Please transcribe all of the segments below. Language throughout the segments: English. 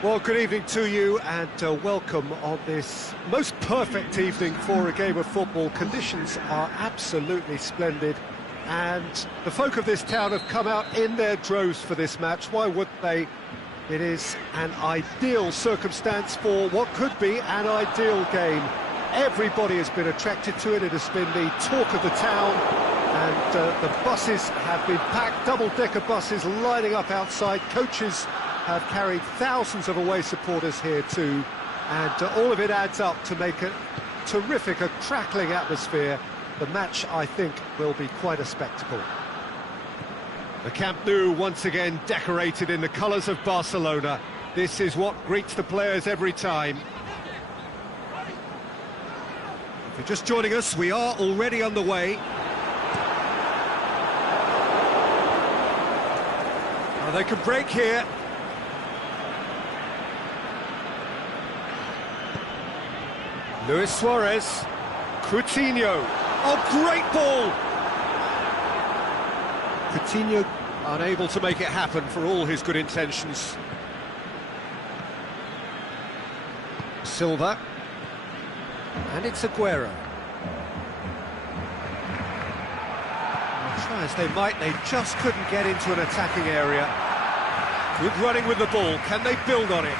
Well, good evening to you and welcome on this most perfect evening for a game of football. Conditions are absolutely splendid and the folk of this town have come out in their droves for this match. Why wouldn't they? It is an ideal circumstance for what could be an ideal game. Everybody has been attracted to it. It has been the talk of the town and the buses have been packed, double-decker buses lining up outside. Coaches have carried thousands of away supporters here too, and all of it adds up to make a terrific, a crackling atmosphere. The match, I think, will be quite a spectacle. The Camp Nou once again decorated in the colours of Barcelona. This is what greets the players every time. If you're just joining us, we are already on the way. Now they can break here. Luis Suarez, Coutinho, oh great ball! Coutinho unable to make it happen for all his good intentions. Silva, and it's Aguero. Well, try as they might, they just couldn't get into an attacking area. Good running with the ball, can they build on it?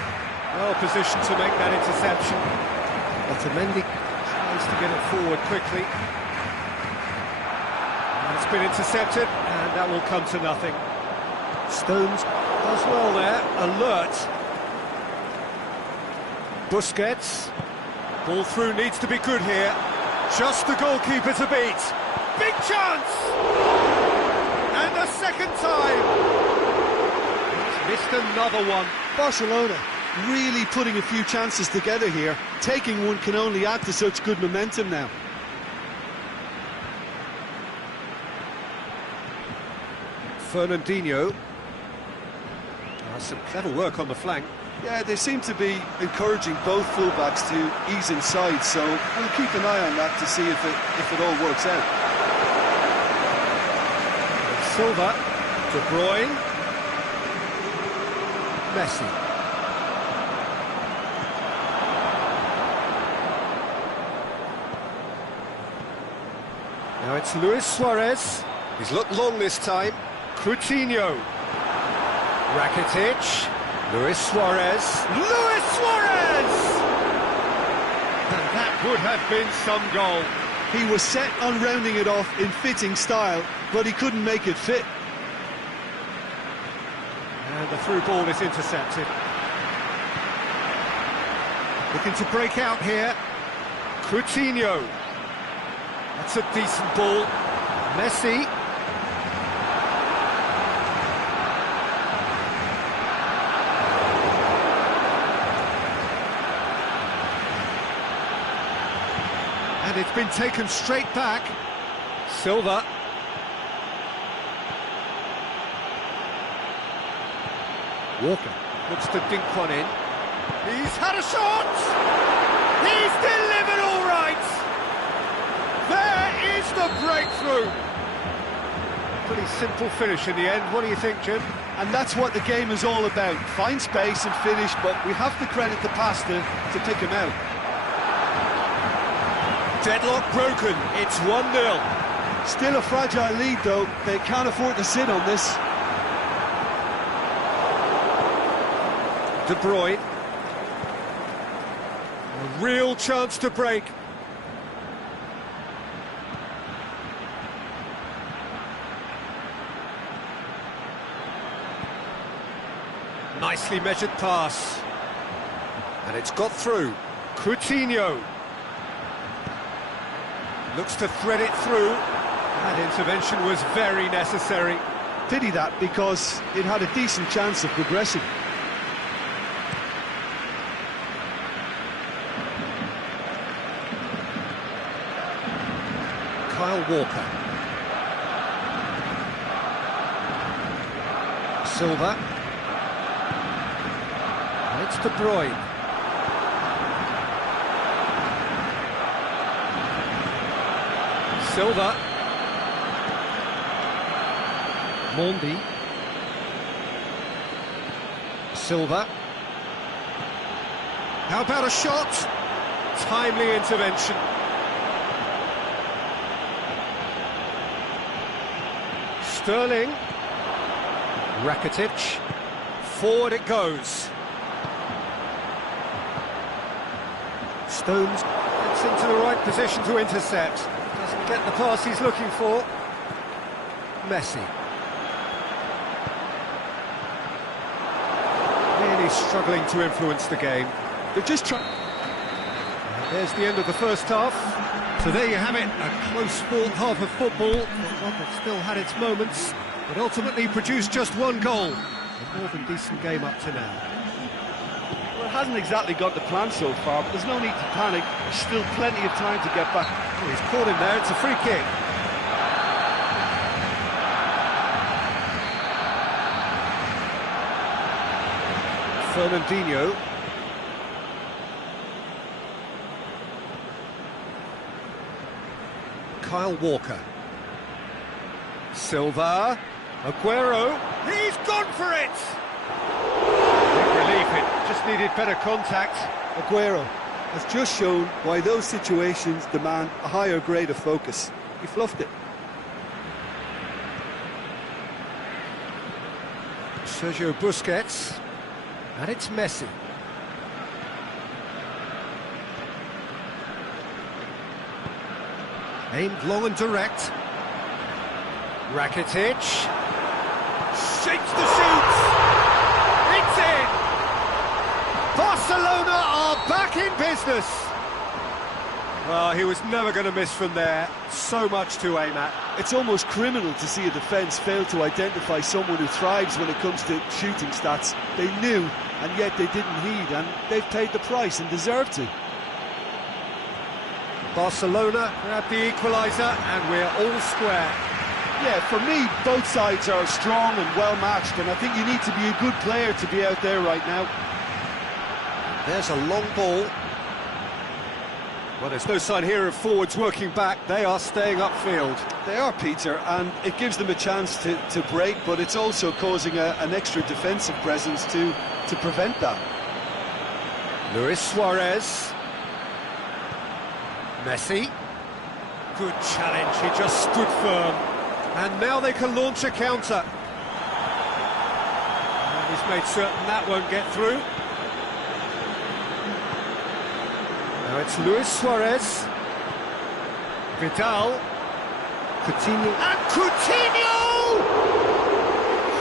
Well positioned to make that interception. Otamendi tries to get it forward quickly. And it's been intercepted, and that will come to nothing. Stones does well there, alert. Busquets. Ball through needs to be good here. Just the goalkeeper to beat. Big chance! And a second time! He's missed another one. Barcelona really putting a few chances together here. Taking one can only add to such good momentum now. Fernandinho. Some clever work on the flank. Yeah, they seem to be encouraging both fullbacks to ease inside, so we'll keep an eye on that to see if it all works out. Silva, De Bruyne, Messi. Now it's Luis Suarez. He's looked long this time. Coutinho. Rakitic. Luis Suarez. Luis Suarez! And that would have been some goal. He was set on rounding it off in fitting style, but he couldn't make it fit. And the through ball is intercepted. Looking to break out here. Coutinho. That's a decent ball. Messi. And it's been taken straight back. Silva. Walker looks to dink one in. He's had a shot! He's delivered all right! There is the breakthrough! Pretty simple finish in the end. What do you think, Jim? And that's what the game is all about. Find space and finish, but we have to credit the passer to pick him out. Deadlock broken. It's 1-0. Still a fragile lead, though. They can't afford to sit on this. De Bruyne. A real chance to break. Nicely measured pass. And it's got through. Coutinho. Looks to thread it through. That intervention was very necessary. Pity that, because it had a decent chance of progressing. Kyle Walker. Silva. And it's De Bruyne. Silva. Mondi. Silva. How about a shot? Timely intervention. Sterling. Rakitic. Forward it goes. Stones gets into the right position to intercept. Doesn't get the pass he's looking for. Messi. Really struggling to influence the game. They're just trying... There's the end of the first half. So there you have it, a close-fought half of football, but one that still had its moments, but ultimately produced just one goal. A more than decent game up to now. Well, it hasn't exactly got the plan so far, but there's no need to panic. There's still plenty of time to get back. Oh, he's caught him there, it's a free kick. Fernandinho. Kyle Walker. Silva. Aguero. He's gone for it! Big relief, it just needed better contact. Aguero has just shown why those situations demand a higher grade of focus. He fluffed it. Sergio Busquets. And it's Messi. Aimed long and direct. Rakitic. Shapes the shoots! It's in! Barcelona are back in business! Well, he was never going to miss from there. So much to aim at. It's almost criminal to see a defence fail to identify someone who thrives when it comes to shooting stats. They knew, and yet they didn't heed, and they've paid the price and deserve to. Barcelona grab the equaliser, and we're all square. Yeah, for me, both sides are strong and well-matched, and I think you need to be a good player to be out there right now. There's a long ball. Well, there's no sign here of forwards working back. They are staying upfield. They are, Peter, and it gives them a chance to break, but it's also causing an extra defensive presence to prevent that. Luis Suarez. Messi. Good challenge, he just stood firm. And now they can launch a counter. And he's made certain that won't get through. Now it's Luis Suarez. Vidal. Coutinho. And Coutinho!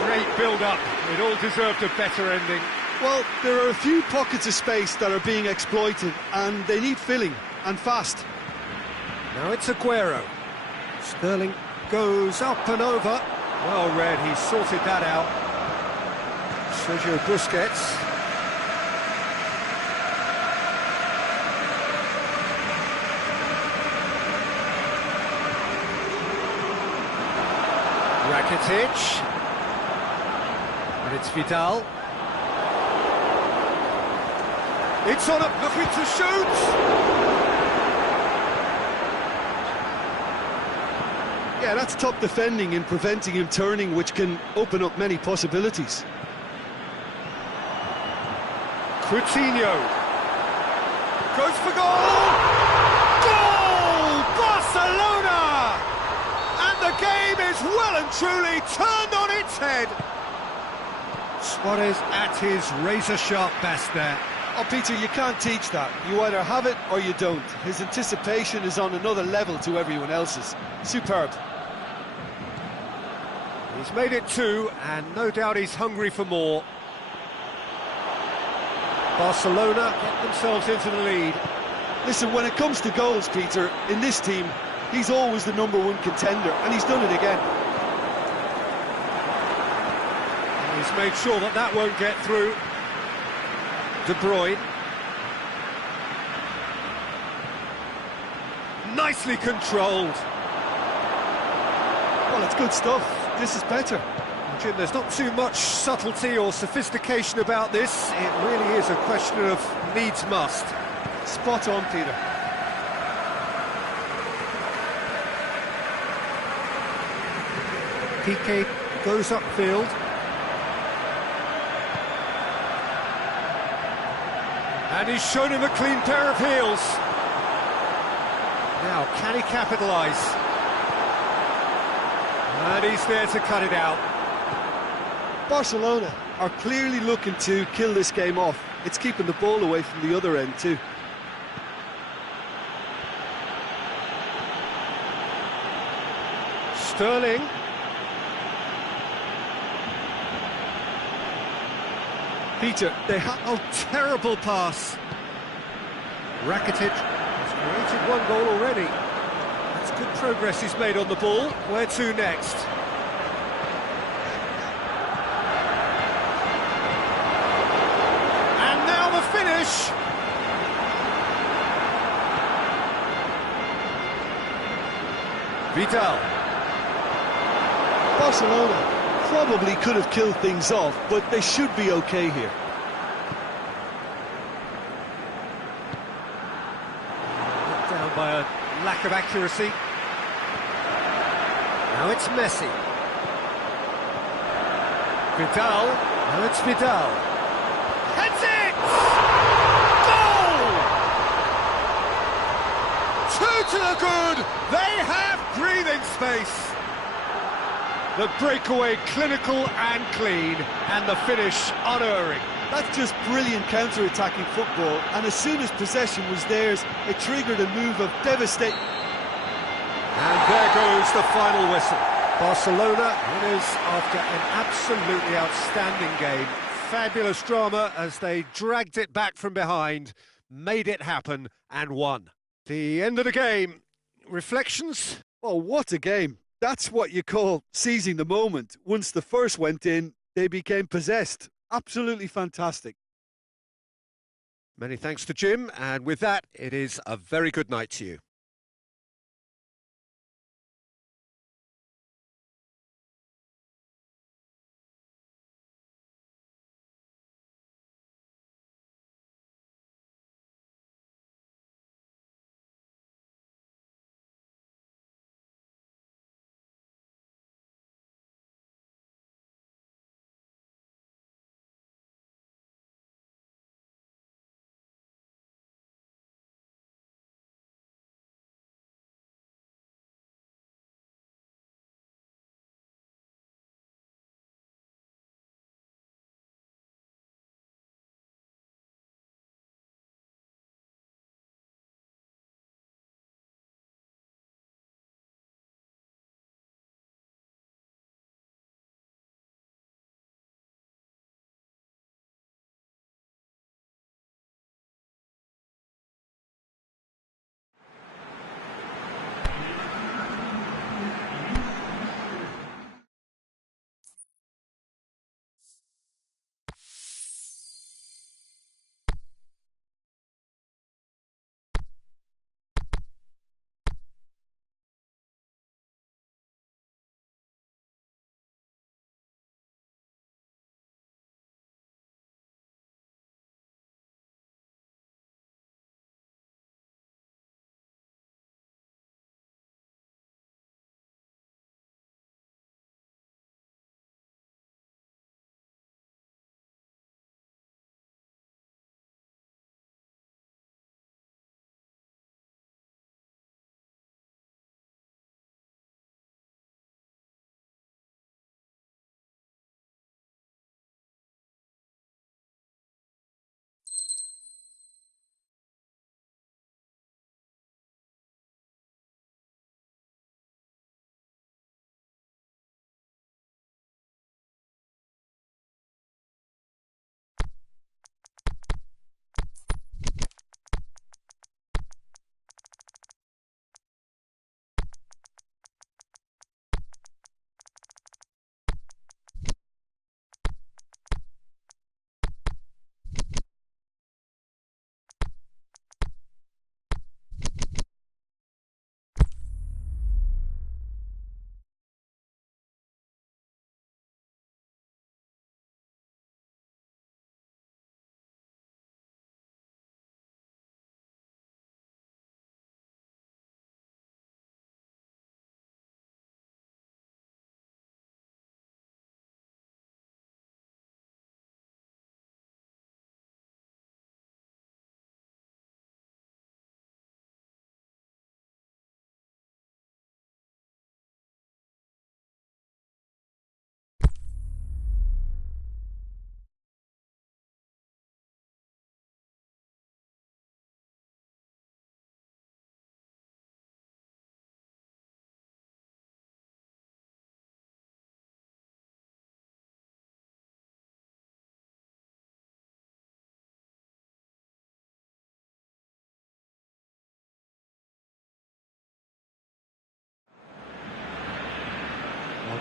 Great build-up. It all deserved a better ending. Well, there are a few pockets of space that are being exploited, and they need filling, and fast. Now it's Aguero. Sterling goes up and over. Well read, he sorted that out. Sergio Busquets. Rakitic. And it's Vidal. It's on up, looking to shoot! Yeah, that's top defending and preventing him turning, which can open up many possibilities. Coutinho goes for goal! Goal! Barcelona! And the game is well and truly turned on its head. Suarez at his razor-sharp best there. Oh, Peter, you can't teach that. You either have it or you don't. His anticipation is on another level to everyone else's. Superb. He's made it two, and no doubt he's hungry for more. Barcelona get themselves into the lead. Listen, when it comes to goals, Peter, in this team, he's always the #1 contender, and he's done it again. And he's made sure that that won't get through. De Bruyne. Nicely controlled. Well, it's good stuff. This is better. Jim, there's not too much subtlety or sophistication about this. It really is a question of needs must. Spot on, Peter. Piqué goes upfield. And he's shown him a clean pair of heels. Now, can he capitalise? And he's there to cut it out. Barcelona are clearly looking to kill this game off. It's keeping the ball away from the other end too. Sterling. Peter, they have... Oh, terrible pass. Rakitic has created one goal already. That's good progress he's made on the ball. Where to next? And now the finish! Vidal. Barcelona probably could have killed things off, but they should be okay here. Knocked down by a lack of accuracy. Now it's Messi. Vidal. Now it's Vidal. Heads it! Goal! Two to the good! They have breathing space. The breakaway clinical and clean, and the finish unerring. That's just brilliant counter-attacking football, and as soon as possession was theirs, it triggered a move of devastating... And there goes the final whistle. Barcelona winners after an absolutely outstanding game. Fabulous drama as they dragged it back from behind, made it happen, and won. The end of the game. Reflections? Oh, what a game. That's what you call seizing the moment. Once the first went in, they became possessed. Absolutely fantastic. Many thanks to Jim, and with that, it is a very good night to you.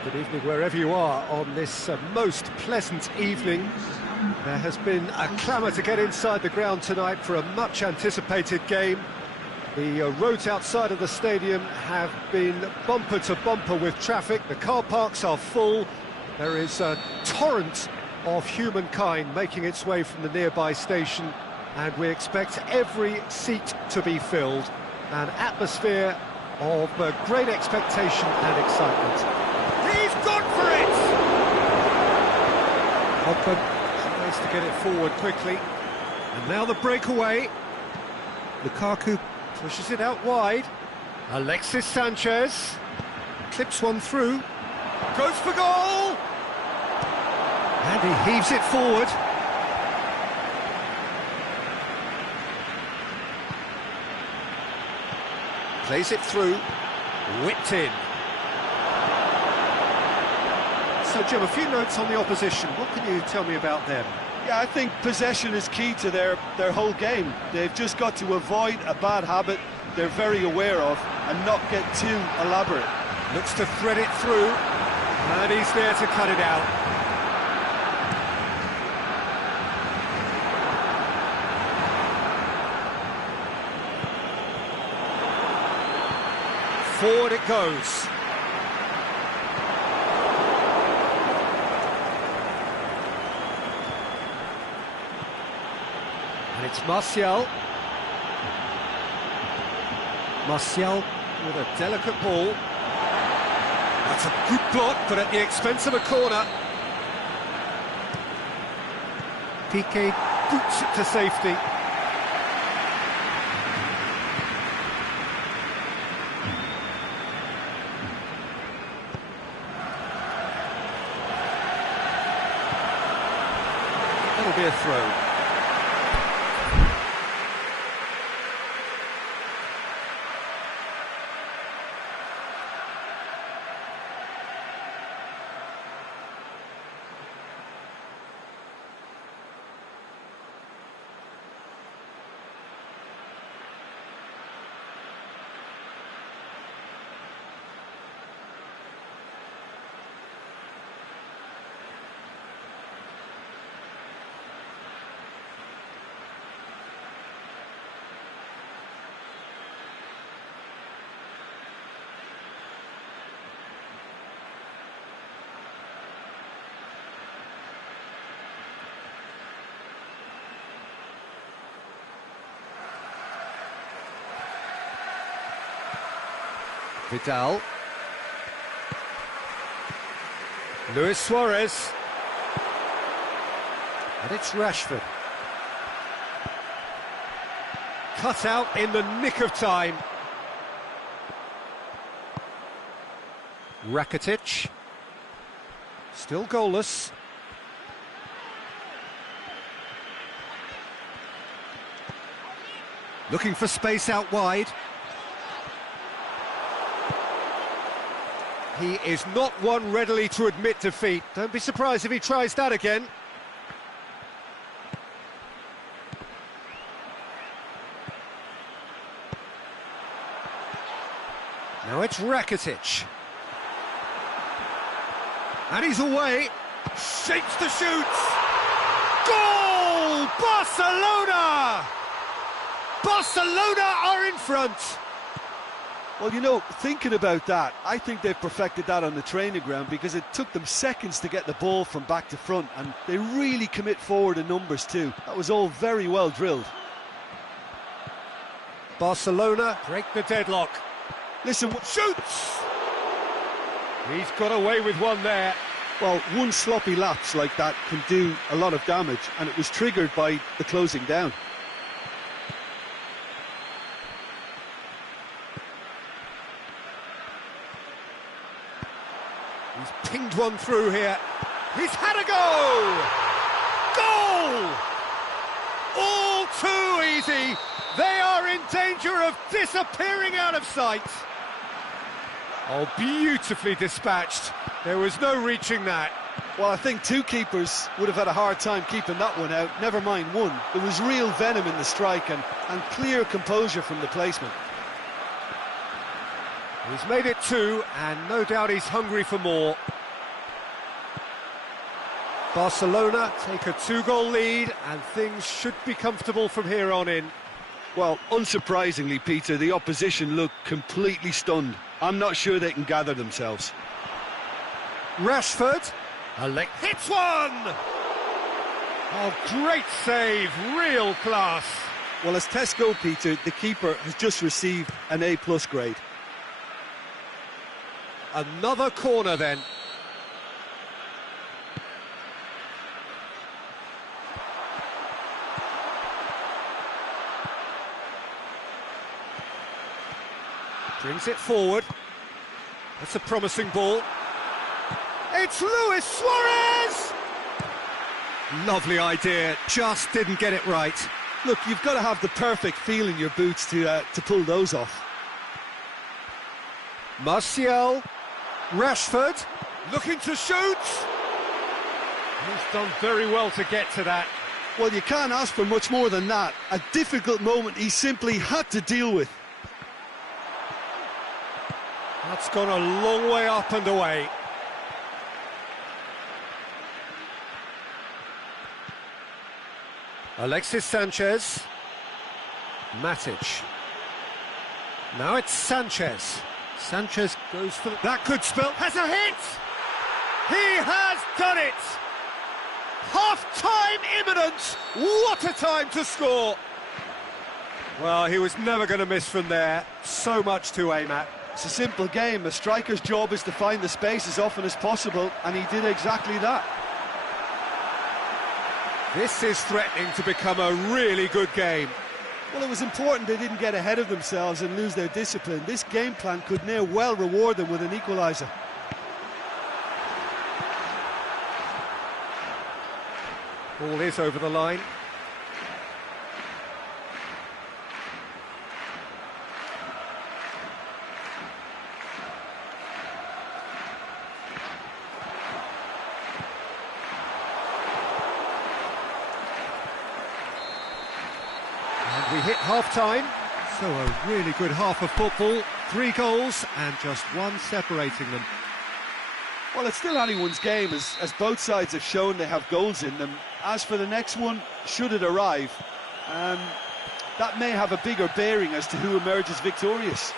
Good evening wherever you are on this most pleasant evening. There has been a clamour to get inside the ground tonight for a much-anticipated game. The roads outside of the stadium have been bumper to bumper with traffic. The car parks are full. There is a torrent of humankind making its way from the nearby station, and we expect every seat to be filled. An atmosphere of great expectation and excitement. He's gone for it! Hopman tries to get it forward quickly. And now the breakaway. Lukaku pushes it out wide. Alexis Sanchez clips one through. Goes for goal! And he heaves it forward. Plays it through. Whipped in. So, Jim, a few notes on the opposition. What can you tell me about them? Yeah, I think possession is key to their whole game. They've just got to avoid a bad habit they're very aware of and not get too elaborate. Looks to thread it through, and he's there to cut it out. Forward it goes. And it's Martial. Martial with a delicate ball. That's a good block, but at the expense of a corner. Piqué boots it to safety. That'll be a throw. Vidal. Luis Suarez. And it's Rashford. Cut out in the nick of time. Rakitic. Still goalless. Looking for space out wide. He is not one readily to admit defeat. Don't be surprised if he tries that again. Now it's Rakitic. And he's away. Shapes the shoots. Goal! Barcelona! Barcelona are in front. Well, you know, thinking about that, I think they've perfected that on the training ground because it took them seconds to get the ball from back to front, and they really commit forward in numbers too. That was all very well drilled. Barcelona break the deadlock. Listen, Shoots! He's got away with one there. well, one sloppy lapse like that can do a lot of damage, and it was triggered by the closing down. He's pinged one through here. He's had a go! Goal! All too easy. They are in danger of disappearing out of sight. Oh, beautifully dispatched. There was no reaching that. Well, I think two keepers would have had a hard time keeping that one out, never mind one. There was real venom in the strike and clear composure from the placement. He's made it two, and no doubt he's hungry for more. Barcelona take a 2-goal lead, and things should be comfortable from here on in. Well, unsurprisingly, Peter, the opposition look completely stunned. I'm not sure they can gather themselves. Rashford. Hits one! Oh, great save, real class. Well, as tests go, Peter, the keeper has just received an A+ grade. Another corner then. Brings it forward. That's a promising ball. It's Luis Suarez! Lovely idea, just didn't get it right. Look, you've got to have the perfect feel in your boots to pull those off. Martial, Rashford, looking to shoot. He's done very well to get to that. Well, you can't ask for much more than that. A difficult moment he simply had to deal with. That's gone a long way up and away. Alexis Sanchez. Matic. Now it's Sanchez. Sanchez goes for that could spell. Has a hit! He has done it! Half-time imminent! What a time to score! Well, he was never going to miss from there. So much to aim at. It's a simple game. A striker's job is to find the space as often as possible, and he did exactly that. This is threatening to become a really good game. Well, it was important they didn't get ahead of themselves and lose their discipline. This game plan could now well reward them with an equaliser. Ball is over the line. We hit half-time, so a really good half of football. 3 goals and just one separating them. Well, it's still anyone's game, as both sides have shown they have goals in them. As for the next one, should it arrive, that may have a bigger bearing as to who emerges victorious.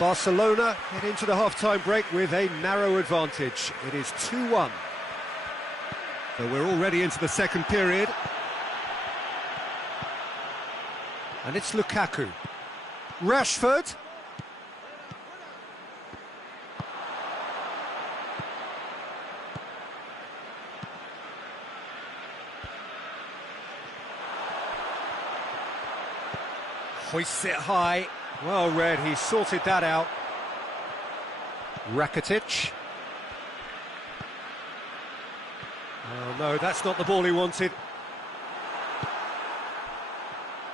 Barcelona head into the half-time break with a narrow advantage. It is 2-1. So we're already into the second period. And it's Lukaku. Rashford. Hoists it high. Well read, he sorted that out. Rakitic. Oh no, that's not the ball he wanted.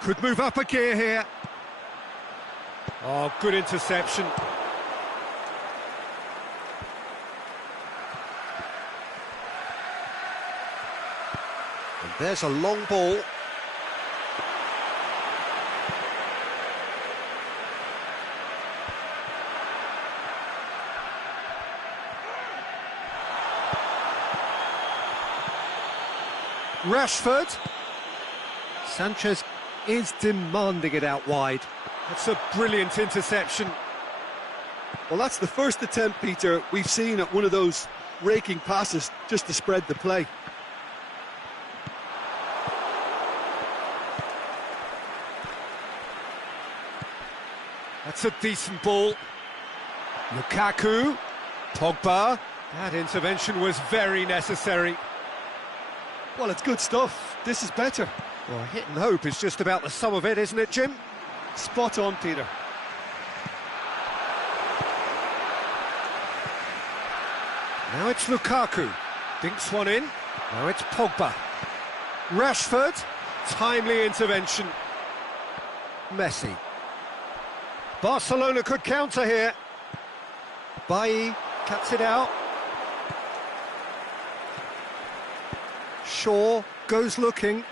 Could move up a gear here. Oh, good interception. And there's a long ball. Rashford. Sanchez is demanding it out wide. That's a brilliant interception. Well, that's the first attempt, Peter, we've seen at one of those raking passes just to spread the play. That's a decent ball. Lukaku. Pogba. That intervention was very necessary. Well, it's good stuff. This is better. Well, hit and hope is just about the sum of it, isn't it, Jim? Spot on, Peter. Now it's Lukaku. Dinks one in. Now it's Pogba. Rashford. Timely intervention. Messi. Barcelona could counter here. Bailly cuts it out. Shaw goes looking.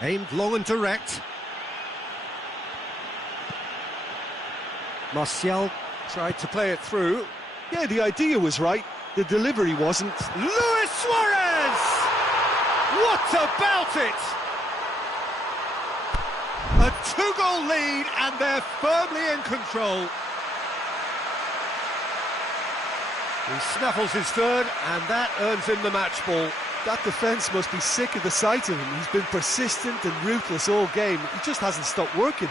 Aimed long and direct. Martial tried to play it through. Yeah, the idea was right, the delivery wasn't. Luis Suarez! What about it? A two-goal lead and they're firmly in control. He snaffles his third and that earns him the match ball. That defence must be sick of the sight of him. He's been persistent and ruthless all game. He just hasn't stopped working.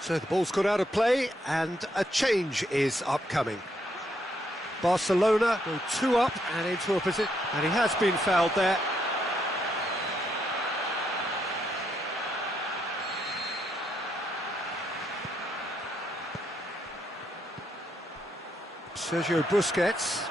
So the ball's got out of play and a change is upcoming. Barcelona go 2 up and into a position, and he has been fouled there. Sergio Busquets.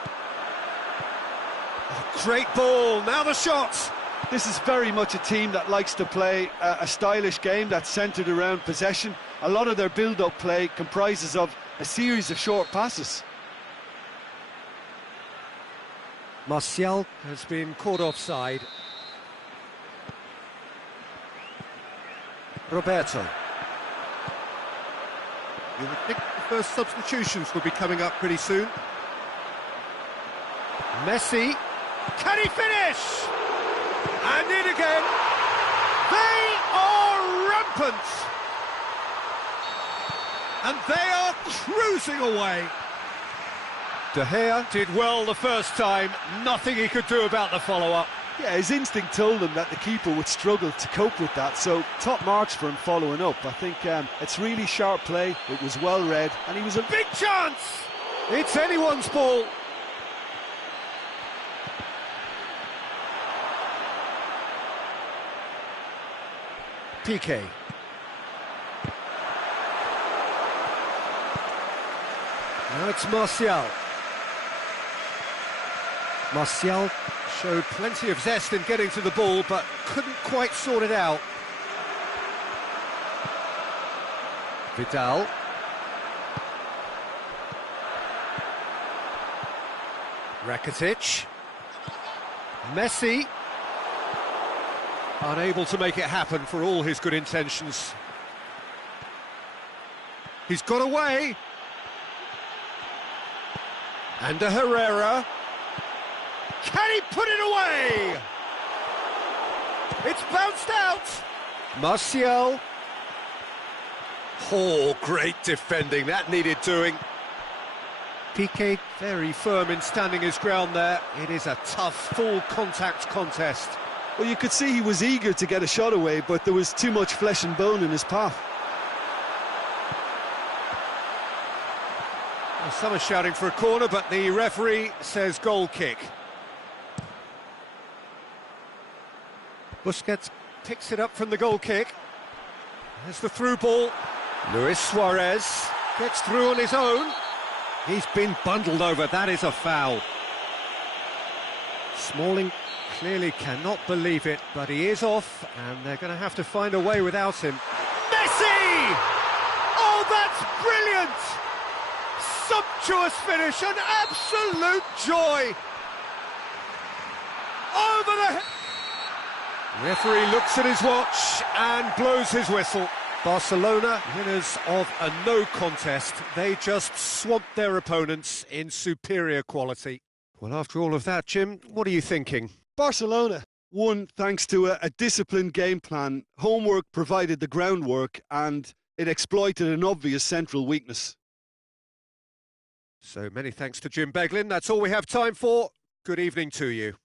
Oh, great ball, now the shot! This is very much a team that likes to play a stylish game that's centred around possession. A lot of their build-up play comprises of a series of short passes. Martial has been caught offside. Roberto. You would think the first substitutions will be coming up pretty soon. Messi. Can he finish? And in again. They are rampant. And they are cruising away. De Gea did well the first time, nothing he could do about the follow-up. Yeah, his instinct told him that the keeper would struggle to cope with that, so top marks for him following up. I think it's really sharp play, it was well read, and he was a big chance! It's anyone's ball. Piqué. Now it's Martial. Martial showed plenty of zest in getting to the ball, but couldn't quite sort it out. Vidal. Rakitic. Messi. Unable to make it happen for all his good intentions. He's got away. And Herrera. Can he put it away? It's bounced out. Martial. Oh, great defending. That needed doing. Piqué very firm in standing his ground there. It is a tough, full contact contest. Well, you could see he was eager to get a shot away, but there was too much flesh and bone in his path. Well, some are shouting for a corner, but the referee says goal kick. Busquets picks it up from the goal kick. There's the through ball. Luis Suarez gets through on his own. He's been bundled over, that is a foul. Smalling clearly cannot believe it, but he is off, and they're going to have to find a way without him. Messi! Oh, that's brilliant! Sumptuous finish, an absolute joy! Over the head! Referee looks at his watch and blows his whistle. Barcelona, winners of a no contest. They just swamped their opponents in superior quality. Well, after all of that, Jim, what are you thinking? Barcelona won thanks to a disciplined game plan. Homework provided the groundwork and it exploited an obvious central weakness. So many thanks to Jim Beglin. That's all we have time for. Good evening to you.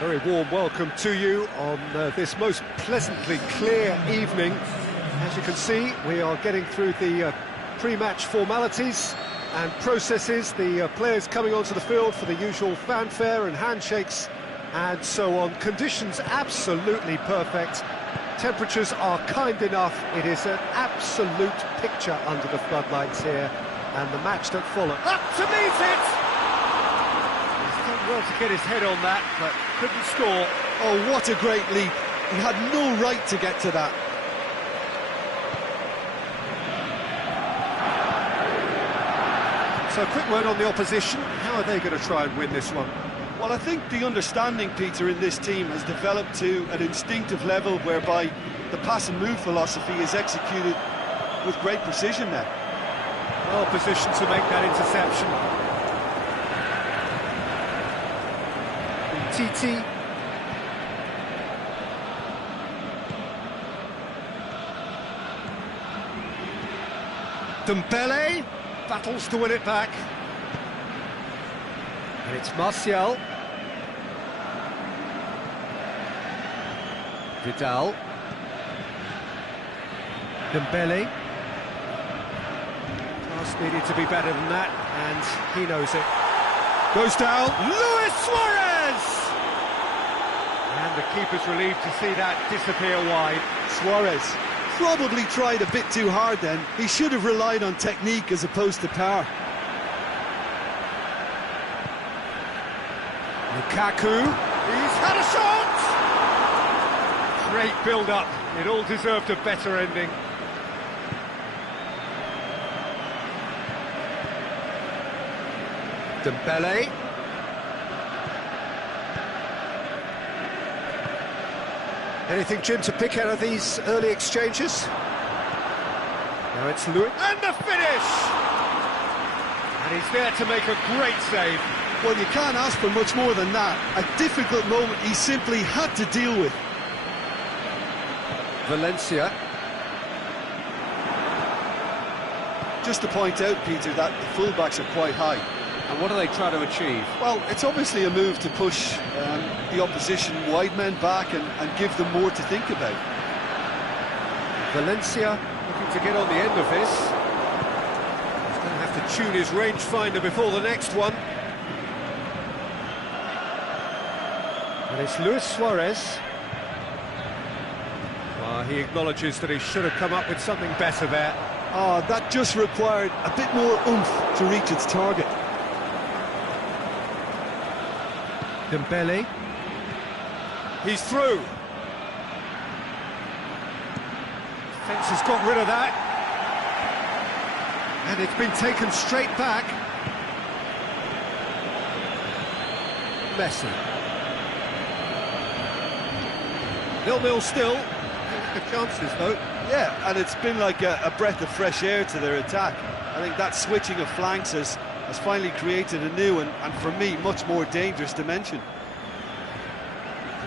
Very warm welcome to you on this most pleasantly clear evening. As you can see, we are getting through the pre-match formalities and processes, the players coming onto the field for the usual fanfare and handshakes and so on. Conditions absolutely perfect. Temperatures are kind enough. It is an absolute picture under the floodlights here, and the match that follows. Up to meet it! He's done well to get his head on that, but couldn't score. Oh, what a great leap. He had no right to get to that. So, a quick word on the opposition. How are they going to try and win this one? Well, I think the understanding, Peter, in this team has developed to an instinctive level whereby the pass and move philosophy is executed with great precision now. Well positioned to make that interception. Titi. Dembele battles to win it back. And it's Martial. Vidal. Dembele. Pass needed to be better than that, and he knows it. Goes down. Luis Suarez! And the keeper's relieved to see that disappear wide. Suarez probably tried a bit too hard then. He should have relied on technique as opposed to power. Lukaku. He's had a shot! Great build-up. It all deserved a better ending. Dembele. Anything, Jim, to pick out of these early exchanges? Now it's Lewis. And the finish! And he's there to make a great save. Well, you can't ask for much more than that. A difficult moment he simply had to deal with. Valencia. Just to point out, Peter, that the fullbacks are quite high. And what do they try to achieve? Well, it's obviously a move to push the opposition wide men back and give them more to think about. Valencia looking to get on the end of this. He's going to have to tune his rangefinder before the next one. And it's Luis Suarez. Well, he acknowledges that he should have come up with something better there. Oh, that just required a bit more oomph to reach its target. Dembele. He's through. Fence has got rid of that. And it's been taken straight back. Messi. 0-0 still. The chances though. Yeah, and it's been like a breath of fresh air to their attack. I think that switching of flanks has finally created a new and for me, much more dangerous dimension.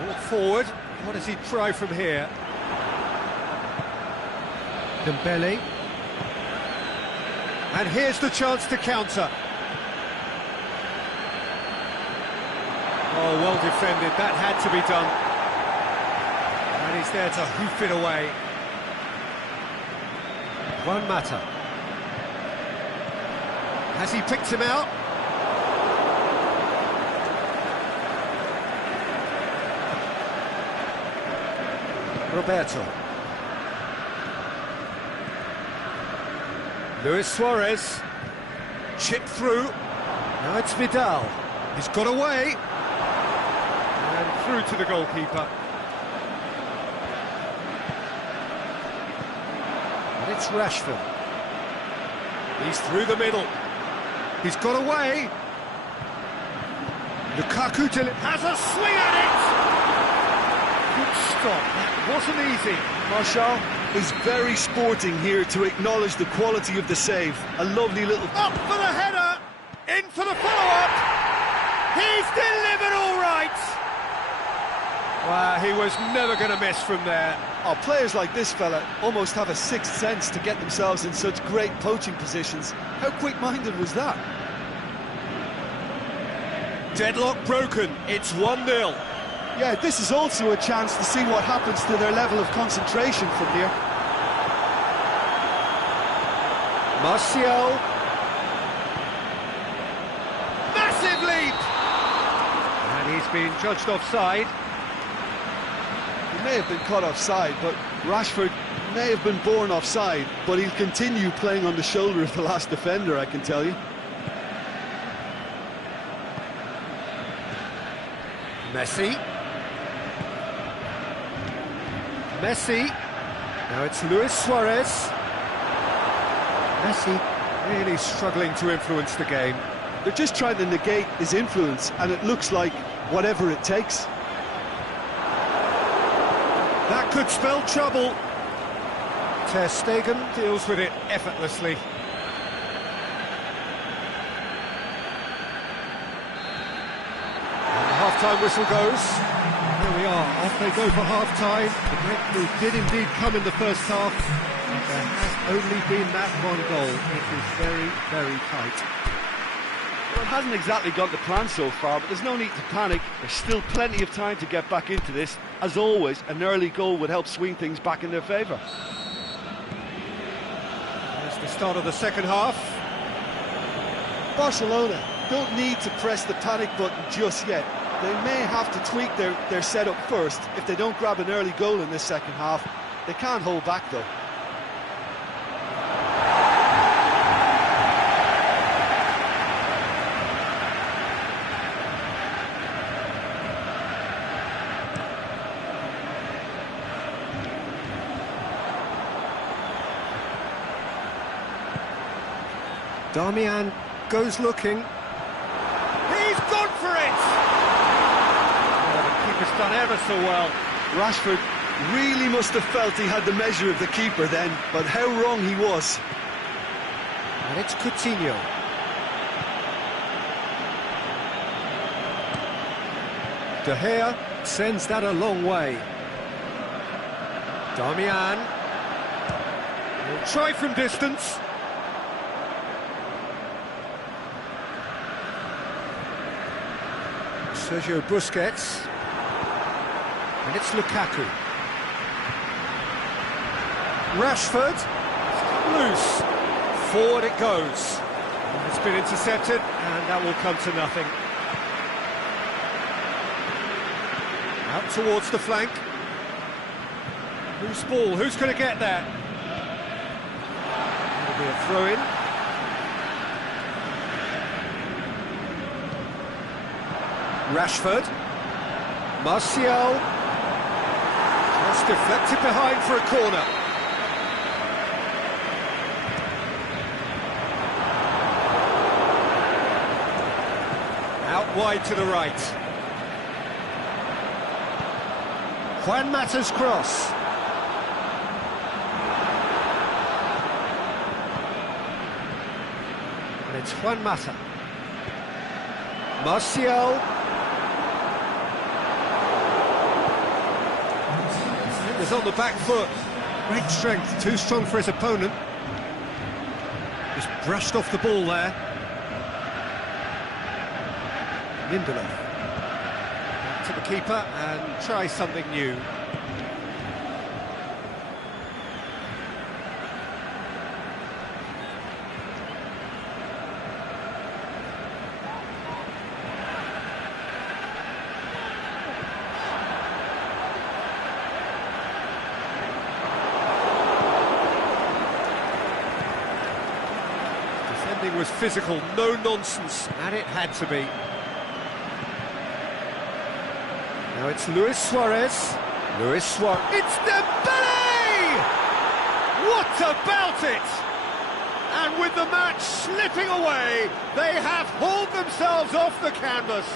Brought forward. What does he try from here? Dembele. And here's the chance to counter. Oh, well defended. That had to be done. And he's there to hoof it away. Juan Mata. Has he picked him out? Roberto. Luis Suarez. Chip through. Now it's Vidal. He's got away. And through to the goalkeeper. And it's Rashford. He's through the middle. He's got away. Lukaku has a swing at it. Good stop. That wasn't easy. Martial is very sporting here to acknowledge the quality of the save. A lovely little... Up for the header. In for the follow-up. He's delivered all right. Wow, he was never going to miss from there. Oh, players like this fella almost have a sixth sense to get themselves in such great poaching positions. How quick-minded was that? Deadlock broken. It's 1-0. Yeah, this is also a chance to see what happens to their level of concentration from here. Martial. Massive leap! And he's been judged offside. He may have been caught offside, but Rashford may have been born offside, but he'll continue playing on the shoulder of the last defender, I can tell you. Messi. Messi. Now it's Luis Suarez. Messi really struggling to influence the game. They're just trying to negate his influence, and it looks like whatever it takes. That could spell trouble. Ter Stegen deals with it effortlessly. And the half-time whistle goes. Here we are, off they go for half-time. The breakthrough did indeed come in the first half, but there has only been that one goal. It is very, very tight. Well, it hasn't exactly gone to plan so far, but there's no need to panic. There's still plenty of time to get back into this. As always, an early goal would help swing things back in their favour. There's the start of the second half. Barcelona don't need to press the panic button just yet. They may have to tweak their setup first if they don't grab an early goal in this second half. They can't hold back though. Darmian goes looking. He's gone for it! Oh, the keeper's done ever so well. Rashford really must have felt he had the measure of the keeper then, but how wrong he was. And it's Coutinho. De Gea sends that a long way. Darmian. He'll try from distance. Sergio Busquets. And it's Lukaku. Rashford. Loose. Forward it goes. And it's been intercepted, and that will come to nothing. Out towards the flank. Who's ball? Who's going to get that? It'll be a throw-in. Rashford. Martial. Just deflected behind for a corner. Out wide to the right. Juan Mata's cross. And it's Juan Mata. Martial. Is on the back foot. Great strength, too strong for his opponent. Just brushed off the ball there. Lindelof. Back to the keeper and try something new. Defending was physical, no nonsense, and it had to be. Now it's Luis Suarez. Luis Suarez. It's Dembele! What about it? And with the match slipping away, they have hauled themselves off the canvas.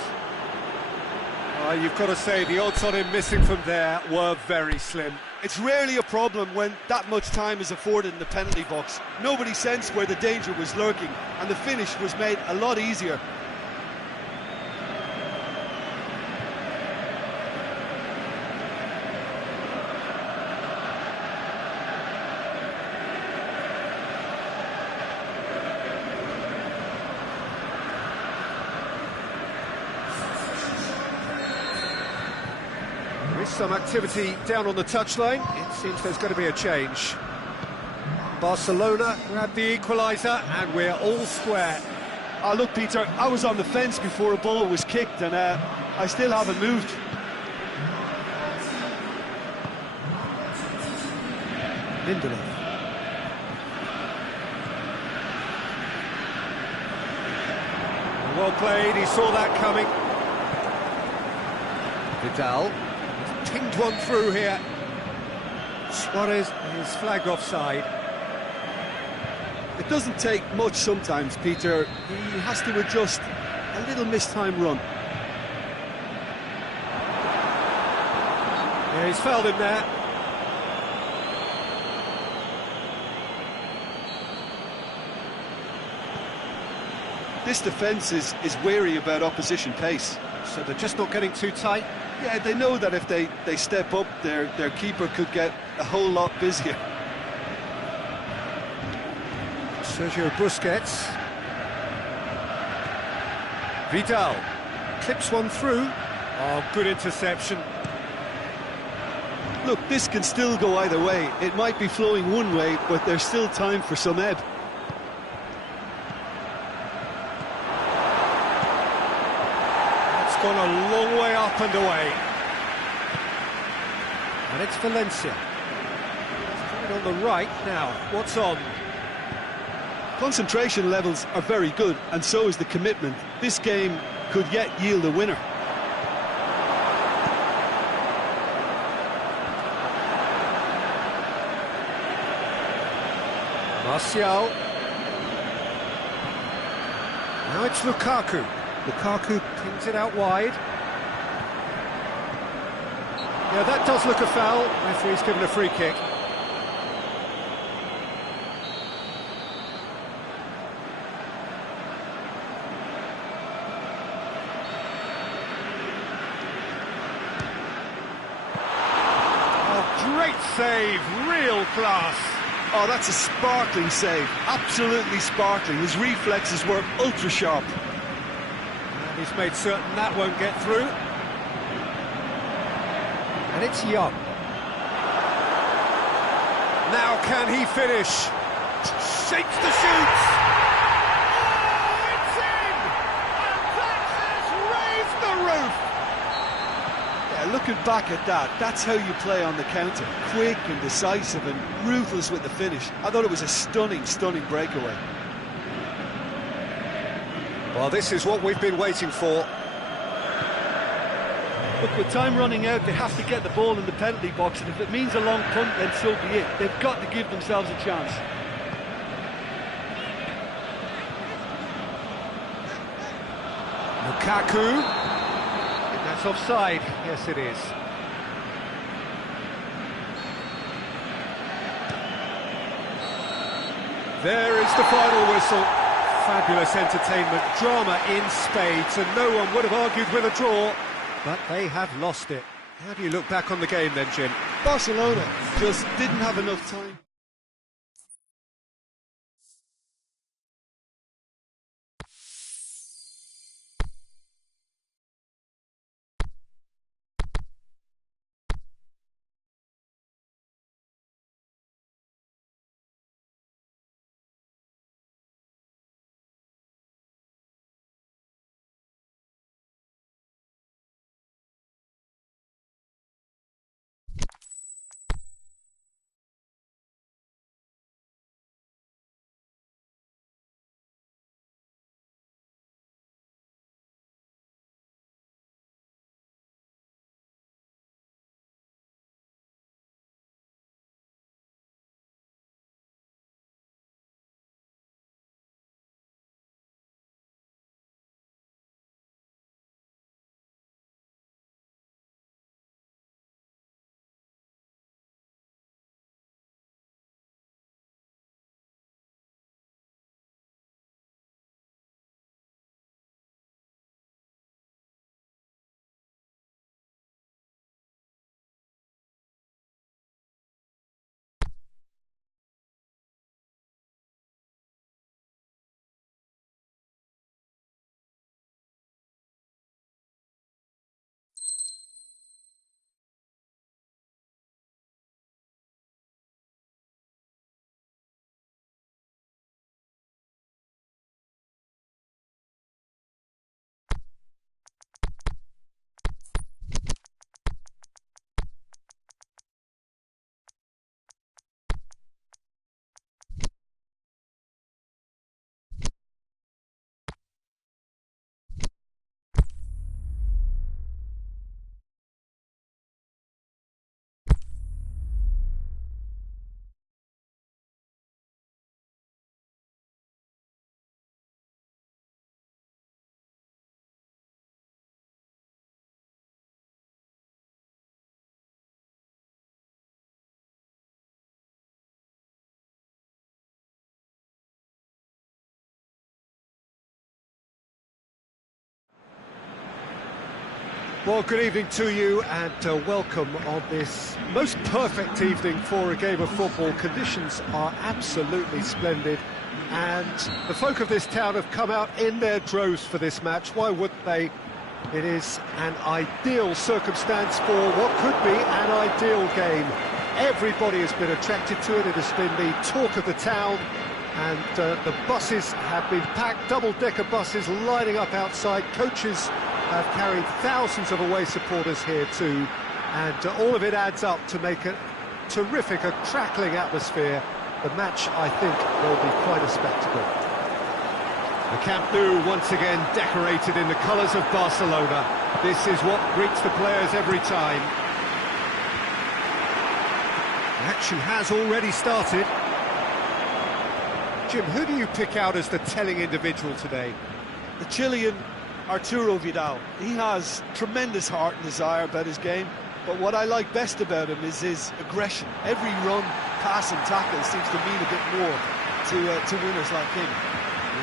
You've got to say, the odds on him missing from there were very slim. It's rarely a problem when that much time is afforded in the penalty box. Nobody sensed where the danger was lurking, and the finish was made a lot easier. some activity down on the touchline. It seems there's going to be a change. Barcelona grab the equaliser, and we're all square. Oh, look, Peter, I was on the fence before a ball was kicked, and I still haven't moved. Lindelof. Well played, he saw that coming. Vidal. He's pinged one through here. Suarez is flagged offside. It doesn't take much sometimes, Peter. He has to adjust a little mistimed run. Yeah, he's fouled him there. This defence is wary about opposition pace. So they're just not getting too tight. Yeah, they know that if they step up, their keeper could get a whole lot busier. Sergio Busquets. Vidal clips one through. Oh, good interception. Look, this can still go either way. It might be flowing one way, but there's still time for some ebb. It's gone a long way up and away. And it's Valencia. It's coming on the right now. What's on? Concentration levels are very good, and so is the commitment. This game could yet yield a winner. Martial. Now it's Lukaku. Lukaku pings it out wide. Yeah, that does look a foul. Referee's given a free kick. Great save, real class. Oh, that's a sparkling save, absolutely sparkling. His reflexes were ultra sharp. And he's made certain that won't get through. And it's Young. Now can he finish? Shakes the shoots. Oh, it's in! And that has raised the roof. Yeah, looking back at that, that's how you play on the counter. Quick and decisive and ruthless with the finish. I thought it was a stunning, stunning breakaway. Well, this is what we've been waiting for. Look, with time running out, they have to get the ball in the penalty box, and if it means a long punt, then so be it. They've got to give themselves a chance. Lukaku. That's offside. Yes, it is. There is the final whistle. Fabulous entertainment, drama in spades, and no one would have argued with a draw, but they have lost it. How do you look back on the game then, Jim? Barcelona just didn't have enough time. Well, good evening to you and welcome on this most perfect evening for a game of football. Conditions are absolutely splendid and the folk of this town have come out in their droves for this match. Why wouldn't they? It is an ideal circumstance for what could be an ideal game. Everybody has been attracted to it. It has been the talk of the town, and the buses have been packed, double-decker buses lining up outside. Coaches have carried thousands of away supporters here too, and all of it adds up to make a terrific, a crackling atmosphere. The match, I think, will be quite a spectacle. The Camp Nou once again decorated in the colours of Barcelona. This is what greets the players every time. The action has already started. Jim, who do you pick out as the telling individual today? The Chilean Arturo Vidal. He has tremendous heart and desire about his game, but what I like best about him is his aggression. Every run, pass and tackle seems to mean a bit more to winners like him.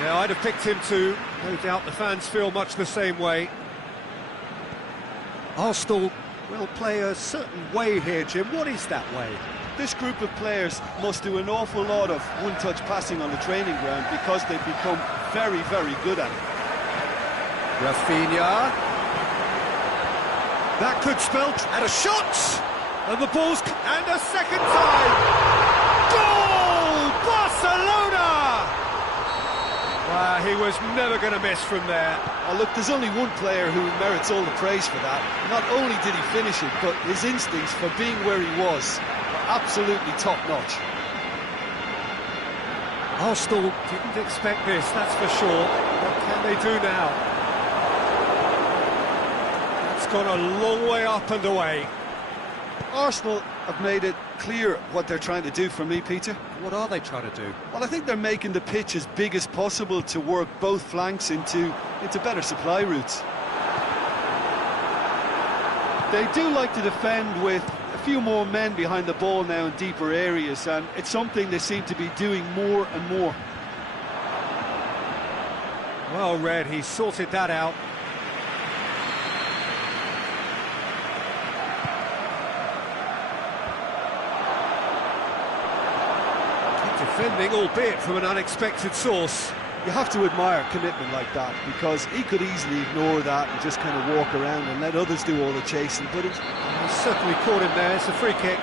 Yeah, I'd have picked him too. No doubt the fans feel much the same way. Arsenal will play a certain way here, Jim. What is that way? This group of players must do an awful lot of one-touch passing on the training ground because they've become very, very good at it. Rafinha. That could spell... And a shot! And the ball's... And a second time! Goal! Barcelona! Wow, he was never going to miss from there. Oh, look, there's only one player who merits all the praise for that. Not only did he finish it, but his instincts for being where he was were absolutely top-notch. Arsenal didn't expect this, that's for sure. What can they do now? It's gone a long way up and away. Arsenal have made it clear what they're trying to do for me, Peter. What are they trying to do? Well, I think they're making the pitch as big as possible to work both flanks into better supply routes. They do like to defend with a few more men behind the ball now in deeper areas, and it's something they seem to be doing more and more. Well read, he sorted that out. Defending, albeit from an unexpected source. You have to admire commitment like that, because he could easily ignore that and just kind of walk around and let others do all the chasing, but he's certainly caught him there. It's a free kick.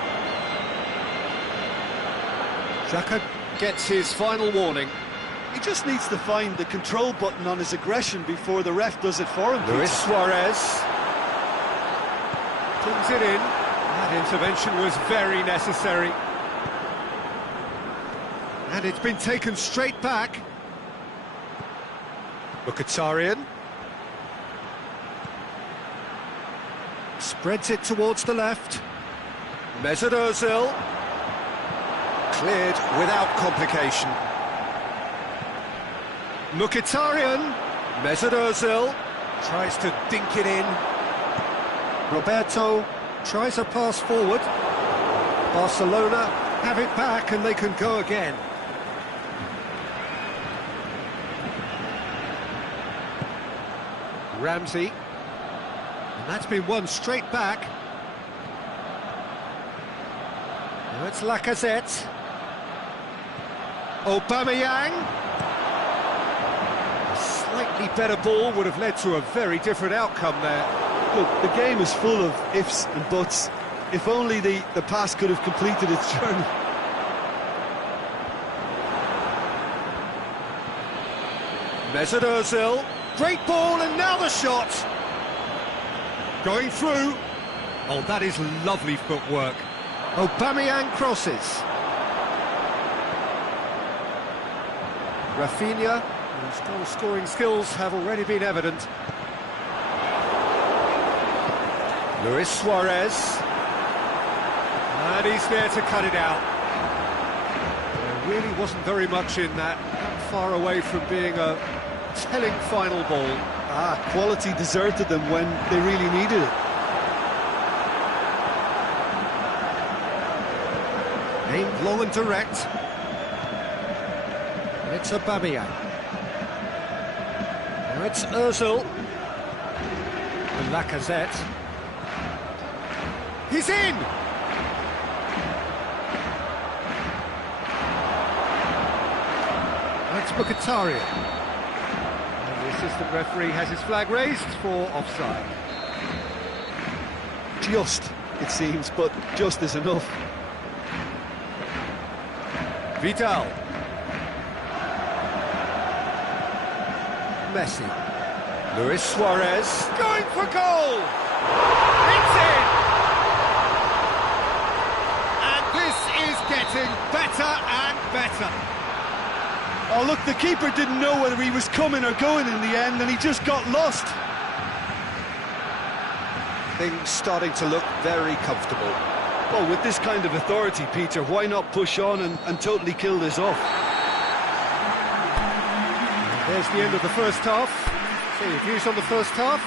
Xhaka gets his final warning. He just needs to find the control button on his aggression before the ref does it for him. Luis Suarez pulls it in. That intervention was very necessary. And it's been taken straight back. Mkhitaryan spreads it towards the left. Mesut Ozil cleared without complication. Mkhitaryan, Mesut Ozil tries to dink it in. Roberto tries a pass forward. Barcelona have it back and they can go again. Ramsey, and that's been won straight back. Now it's Lacazette. Aubameyang. A slightly better ball would have led to a very different outcome there. Look, the game is full of ifs and buts. If only the pass could have completed its journey. Mesut Ozil. Great ball, and now the shot! Going through. Oh, that is lovely footwork. Aubameyang crosses. Rafinha, whose goal-scoring skills have already been evident. Luis Suarez. And he's there to cut it out. There really wasn't very much in that. Not far away from being a telling final ball. Quality deserted them when they really needed it. Aimed long and direct. It's Aubameyang. Now it's Ozil. And Lacazette. He's in! That's Mkhitaryan. And the assistant referee has his flag raised for offside. Just, it seems, but just is enough. Vidal. Messi. Luis Suarez. Going for goal! It's in! And this is getting better and better. Oh, look, the keeper didn't know whether he was coming or going in the end, and he just got lost. Things starting to look very comfortable. Well, with this kind of authority, Peter, why not push on and totally kill this off? There's the end of the first half. So your views on the first half?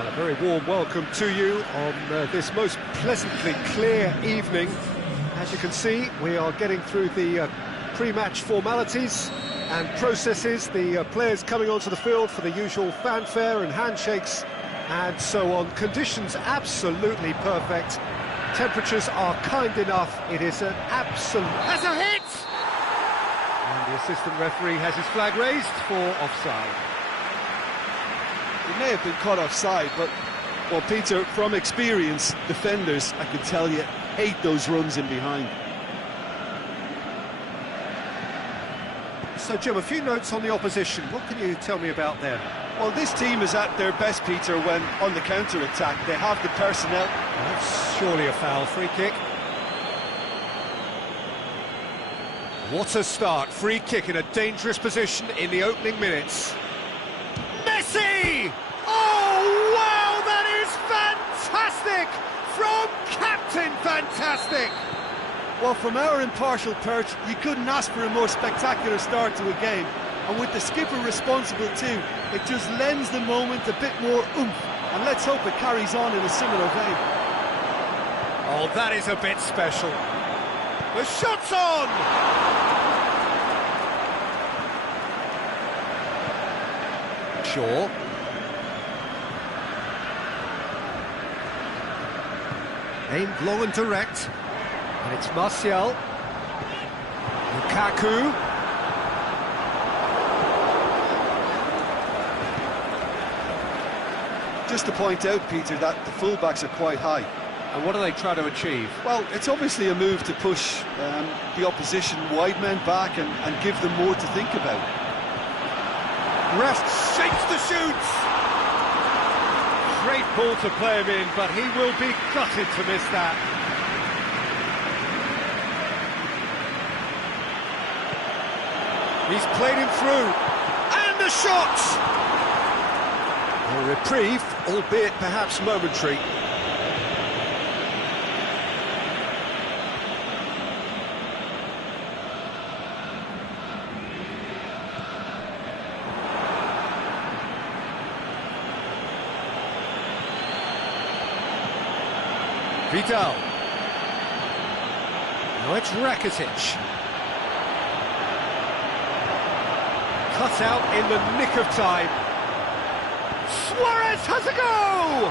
A very warm welcome to you on this most pleasantly clear evening. As you can see, we are getting through the pre-match formalities and processes, the players coming onto the field for the usual fanfare and handshakes and so on. Conditions absolutely perfect. Temperatures are kind enough. It is an absolute... Has a hit! And the assistant referee has his flag raised for offside. He may have been caught offside, but, well, Peter, from experience, defenders, I can tell you, hate those runs in behind. So, Jim, a few notes on the opposition. What can you tell me about them? Well, this team is at their best, Peter, when on the counter-attack. They have the personnel. That's surely a foul. Free kick. What a start. Free kick in a dangerous position in the opening minutes. Messi! Oh, wow, that is fantastic! From Captain Fantastic! Well, from our impartial perch, you couldn't ask for a more spectacular start to a game. And with the skipper responsible too, it just lends the moment a bit more oomph. And let's hope it carries on in a similar vein. Oh, that is a bit special. The shot's on! Shaw. Aimed long and direct. And it's Martial. Lukaku. Just to point out, Peter, that the fullbacks are quite high. And what do they try to achieve? Well, it's obviously a move to push the opposition wide men back and give them more to think about. Rest shakes the shoots. Great ball to play him in, but he will be gutted to miss that. He's played him through, and the shot! A reprieve, albeit perhaps momentary. Vidal. Now it's Rakitic. Cut out in the nick of time. Suarez has a go!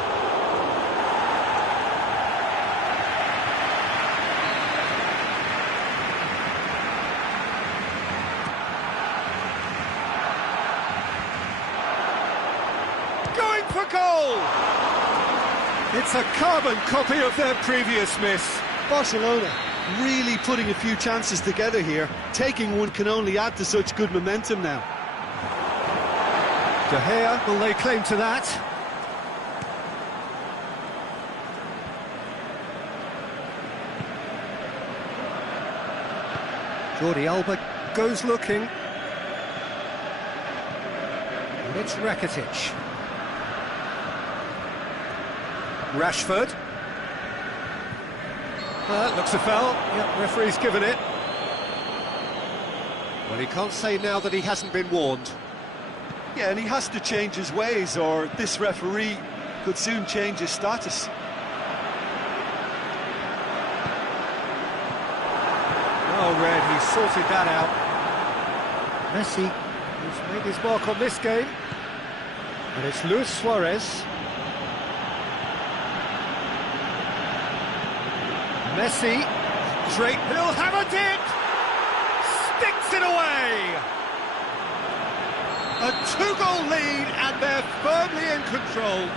Going for goal! It's a carbon copy of their previous miss. Barcelona really putting a few chances together here. Taking one can only add to such good momentum now. De Gea will lay claim to that. Jordi Alba goes looking. And it's Rakitic. Rashford. Looks a foul. Yep, referee's given it. Well, he can't say now that he hasn't been warned. Yeah, and he has to change his ways, or this referee could soon change his status. Oh, Red, he sorted that out. Messi has made his mark on this game. And it's Luis Suarez. Messi, Drake, he'll hammer it! Sticks it away! A two-goal lead, and they're firmly in control.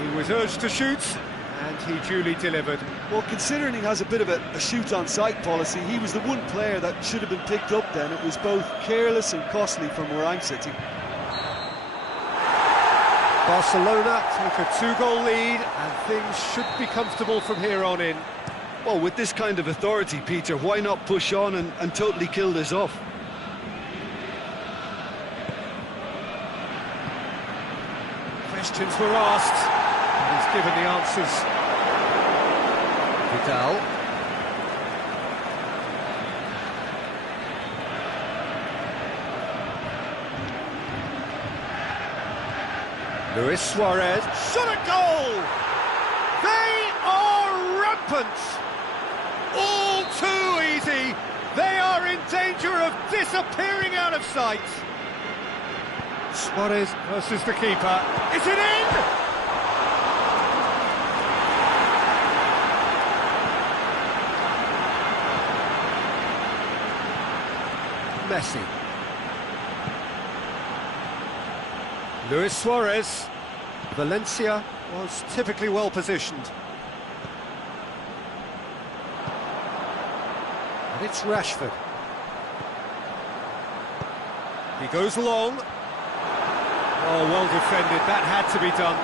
He was urged to shoot, and he duly delivered. Well, considering he has a bit of a shoot-on-sight policy, he was the one player that should have been picked up then. It was both careless and costly from where I'm sitting. Barcelona take a two-goal lead, and things should be comfortable from here on in. Well, with this kind of authority, Peter, why not push on and totally kill this off? Questions were asked, and he's given the answers. Vidal. Luis Suarez, shot a goal! They are rampant! All too easy! They are in danger of disappearing out of sight! Suarez versus the keeper. Is it in? Messi. Luis Suarez. Valencia was typically well positioned. And it's Rashford. He goes long. Oh, well defended. That had to be done.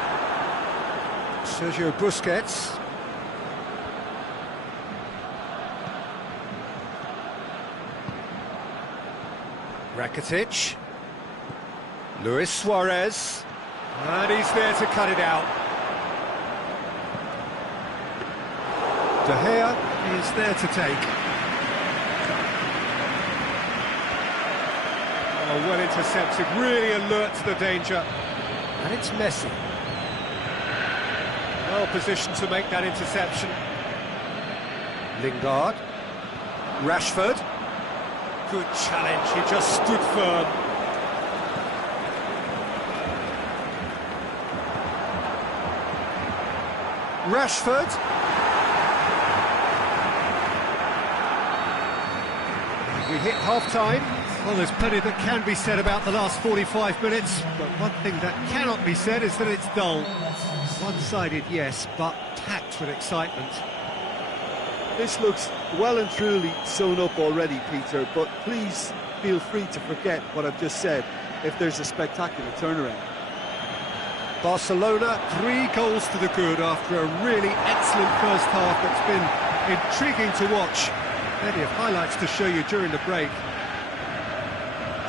Sergio Busquets. Rakitic. Luis Suarez. And he's there to cut it out. De Gea is there to take. Oh, well intercepted, really alert to the danger. And it's Messi. Well positioned to make that interception. Lingard. Rashford. Good challenge, he just stood firm. Rashford. We hit half-time. Well, there's plenty that can be said about the last 45 minutes, but one thing that cannot be said is that it's dull. One-sided, yes, but packed with excitement. This looks well and truly sewn up already, Peter, but please feel free to forget what I've just said if there's a spectacular turnaround. Barcelona, 3 goals to the good after a really excellent first half that's been intriguing to watch. Plenty of highlights to show you during the break.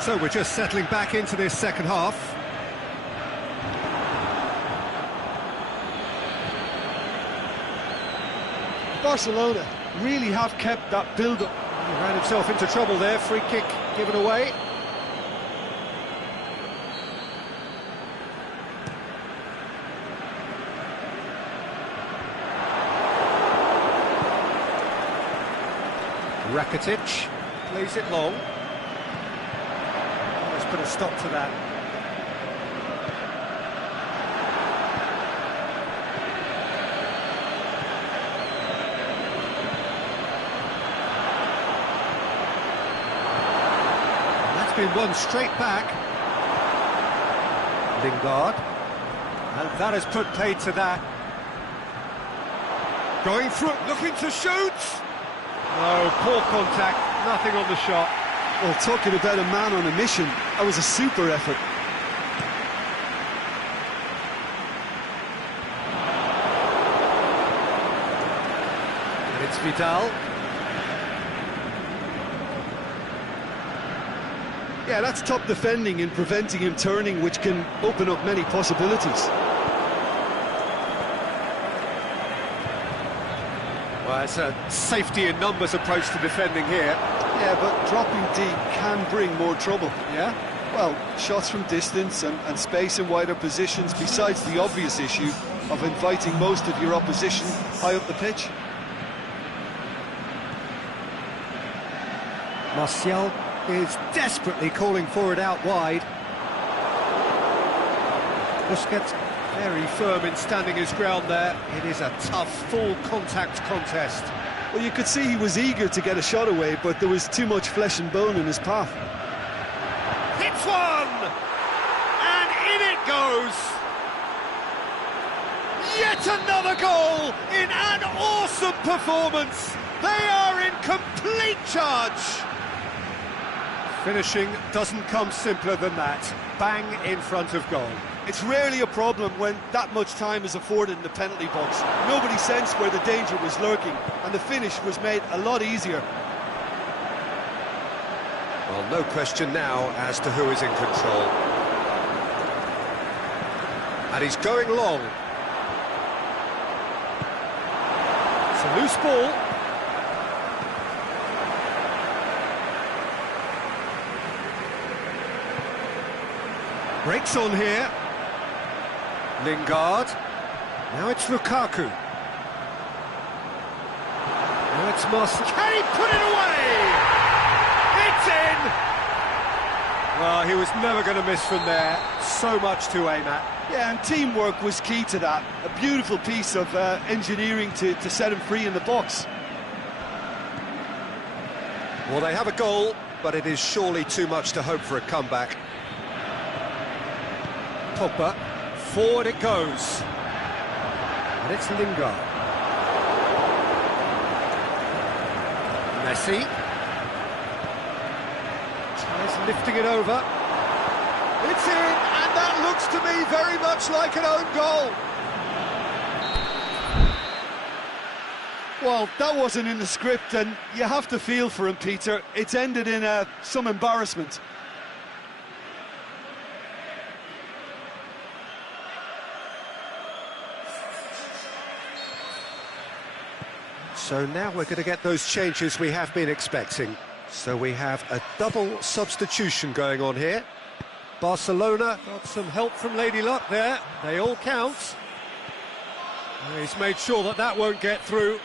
So we're just settling back into this second half. Barcelona really have kept that build-up. He ran himself into trouble there, free kick given away. Rakitic plays it long. Let's put a stop to that. That's been won straight back. Lingard. And that has put paid to that. Going through, looking to shoot. No, poor contact, nothing on the shot. Well, talking about a man on a mission, that was a super effort. And it's Vidal. Yeah, that's top defending and preventing him turning, which can open up many possibilities. Well, it's a safety in numbers approach to defending here. Yeah, but dropping deep can bring more trouble. Yeah? Well, shots from distance and space in wider positions, besides the obvious issue of inviting most of your opposition high up the pitch. Martial is desperately calling for it out wide. Busquets very firm in standing his ground there. It is a tough, full-contact contest. Well, you could see he was eager to get a shot away, but there was too much flesh and bone in his path. Hits one! And in it goes! Yet another goal in an awesome performance! They are in complete charge! Finishing doesn't come simpler than that. Bang in front of goal. It's rarely a problem when that much time is afforded in the penalty box. Nobody sensed where the danger was lurking, and the finish was made a lot easier. Well, no question now as to who is in control. And he's going long. It's a loose ball. Breaks on here. Lingard. Now it's Lukaku. Now it's Martial. Can he put it away? It's in! Well, he was never going to miss from there. So much to aim at. Yeah, and teamwork was key to that. A beautiful piece of engineering to set him free in the box. Well, they have a goal, but it is surely too much to hope for a comeback. Pogba, forward it goes. And it's Lingard. Messi. Tries lifting it over. It's in, and that looks to me very much like an own goal. Well, that wasn't in the script, and you have to feel for him, Peter. It's ended in some embarrassment. So now we're going to get those changes we have been expecting. So we have a double substitution going on here. Barcelona got some help from Lady Luck there. They all count. And he's made sure that that won't get through.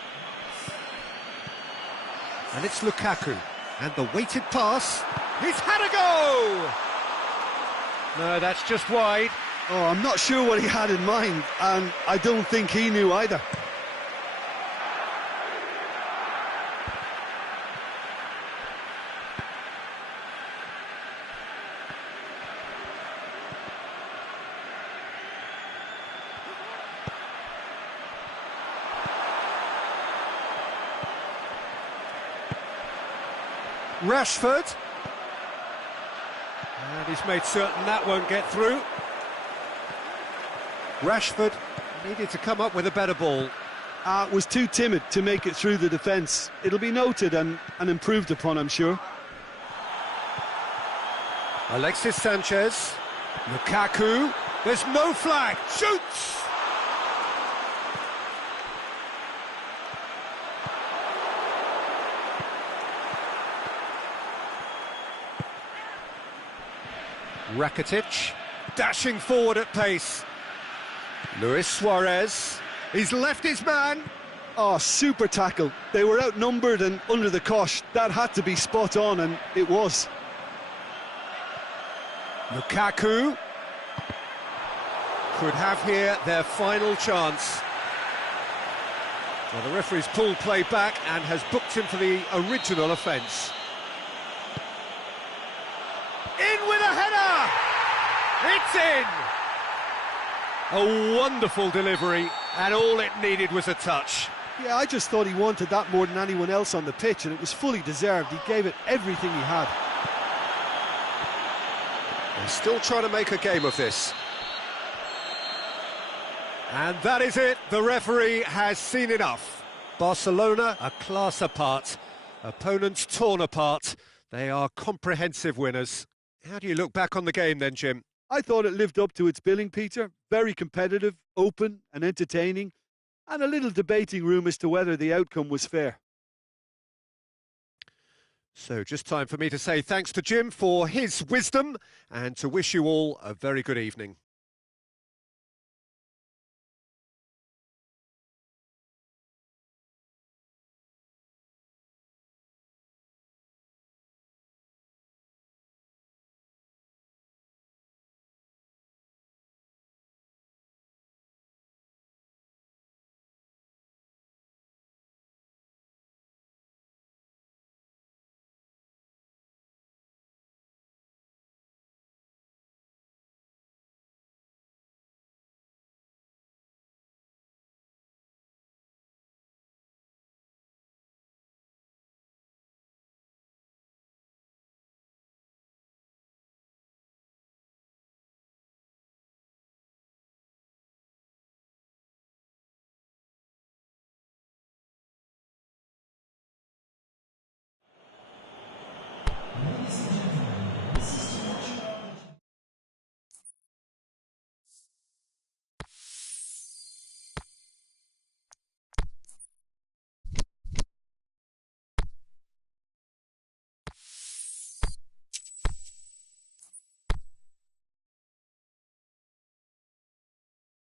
And it's Lukaku. And the weighted pass. He's had a go! No, that's just wide. Oh, I'm not sure what he had in mind, and I don't think he knew either. Rashford. And he's made certain that won't get through. Rashford needed to come up with a better ball. Was too timid to make it through the defence. It'll be noted and improved upon, I'm sure. Alexis Sanchez. Lukaku. There's no flag. Shoots! Rakitic, dashing forward at pace. Luis Suarez, he's left his man. Oh, super tackle. They were outnumbered and under the cosh. That had to be spot on, and it was. Lukaku could have here their final chance. Well, the referee's pulled play back and has booked him for the original offence. In with a header! It's in! A wonderful delivery, and all it needed was a touch. Yeah, I just thought he wanted that more than anyone else on the pitch, and it was fully deserved. He gave it everything he had. They're still trying to make a game of this. And that is it. The referee has seen enough. Barcelona, a class apart. Opponents torn apart. They are comprehensive winners. How do you look back on the game then, Jim? I thought it lived up to its billing, Peter. Very competitive, open and entertaining, and a little debating room as to whether the outcome was fair. So just time for me to say thanks to Jim for his wisdom and to wish you all a very good evening.